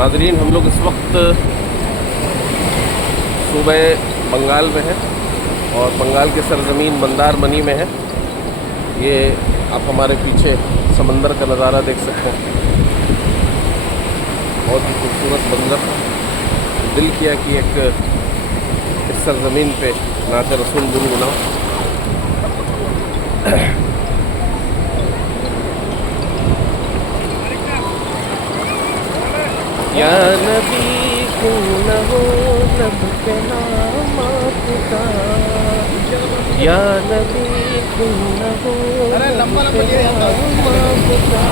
ناظرین، ہم لوگ اس وقت صوبہ بنگال میں ہیں اور بنگال کے سرزمین مندار منی میں ہے۔ یہ آپ ہمارے پیچھے سمندر کا نظارہ دیکھ سکتے ہیں، بہت ہی خوبصورت منظر۔ دل کیا کہ ایک اس سرزمین پہ نعت رسول گنگناؤں۔ یا نبی کیوں نہ ہو لب پہ نام آپ کا، یا نبی کیوں نہ ہو لب پہ نام آپ کا،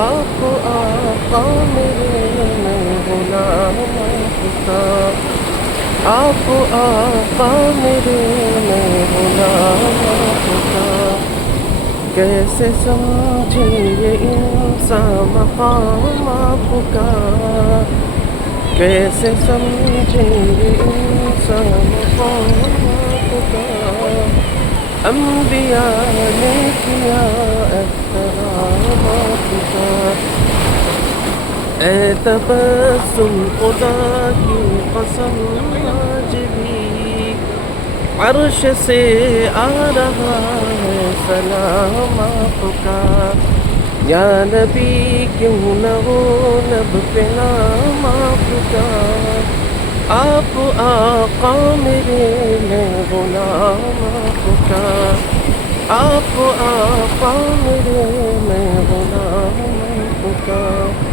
آپ آقا میرے میں غلام آپ کا، آپ آقا میرے میں غلام آپ کا۔ کیسے سمجھے یہ انسان مقام آپ کا، کیسے سمجھے یہ انسان مقام آپ کا۔ انبیاء نے کیا احترام آپ کا، اے تبسم خدا کی قسم آج بھی عرش سے آ رہا ہے سلام آپ کا۔ یا نبی کیوں نہ ہو لب پہ نام آپ کا، آپ آقا میرے میں غلام آپ کا، آپ آقا میرے میں غلام آپ کا۔